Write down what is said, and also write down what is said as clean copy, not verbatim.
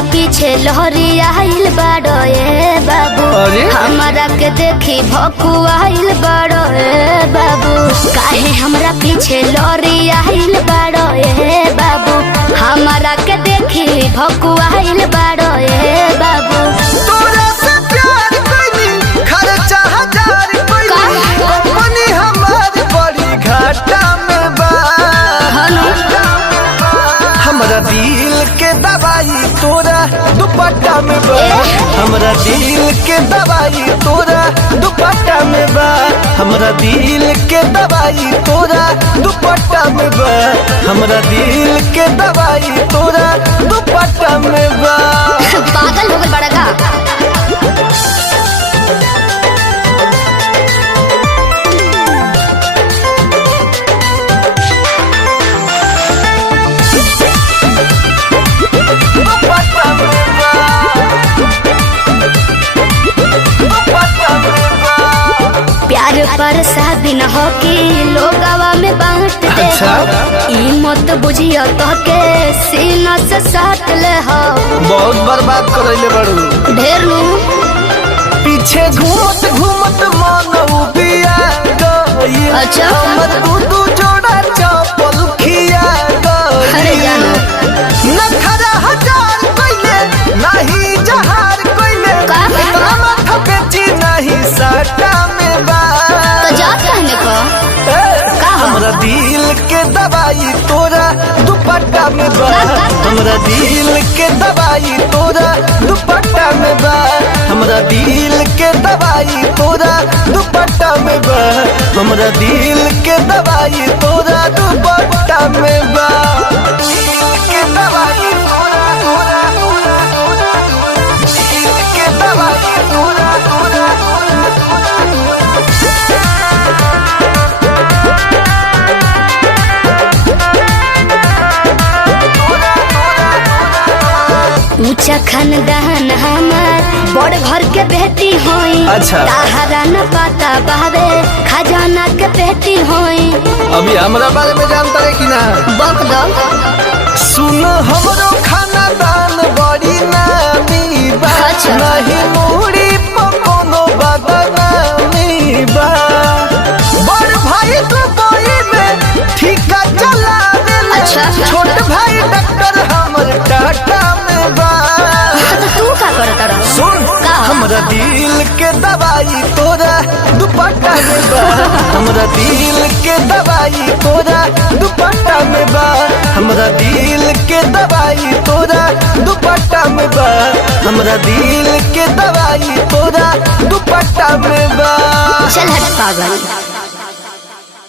हमरा पीछे लहरी आइल बाड़ो ए बाबू। हमरा के देखी भकुआइल बाड़ो ए बाबू। काहे हमरा पीछे लहरी आइल बाड़ो ए बाबू। हमरा के देखी भकुआइल बाड़ो ए बाबू। तोरा से प्यार कइनी खर्चा हजार कइनी कंपनी हमार बड़ी घाटा में बा। हमरा दिल के दवाई तोरा दुपट्टा में बा। हमरा दिल के दवाई तोरा दुपट्टा में बा। हमरा दिल के दवाई तोरा दुपट्टा में बा। हमरा दिल के दवाई तोरा दुपट्टा में बा। पागल हो गए बड़ा का। प्यार पर शादी न हो कि लोगवा में बांट दे। अच्छा? ई मत बुझियो तो के सीना से साट ले हो। बहुत बर्बाद करैले बड़ू ढेर पीछे घूमत घूमत मन उबिया गई। अच्छा? हमर दू जोड़ा चप्पल खिया अरे गई। जानो नखरा हजार कइले नहीं जहार कइले। का? इतना माथा बेची नहीं सटा में बा। तो जा कहने को का हो? हमरा दिल के दवाई तोरा दुपट्टा में बा। हमरा दिल के दवाई तोरा दुपट्टा में बा। हमरा दिल के दवाई तोरा दुपट्टा में बा। हमरा दिल के दवाई तोरा दुपट्टा में बा। दिल के दवाई तोरा तोरा तोरा तोरा दिल के दवाई तोरा तोरा ऊंचा खानदान हमार बड़ घर के बेटी होई। अच्छा। ताहरा न पता बावे खजाना के बेटी होई। अभी हमरा बारे में जानता है कि ना? बक दो सुन हमरो खाना दान बड़ी नामी बा। अच्छा। नहीं मुड़ी पकोनो बदनामी बा। बड़ भाई दुबई में ठीका चला देले। अच्छा। छोट भाई डॉक्टर हमर टाटा में बा। तो तू का करत रह? सुन का? हमरा दिल के दवाई तोरा दुपट्टा में बा। हमरा दिल के दवाई तोरा दुपट्टा में बा। हमरा दिल के दवाई तोरा दुपट्टा में बा। हमरा दिल के दवाई तोरा दुपट्टा में बा। चल हट पागल।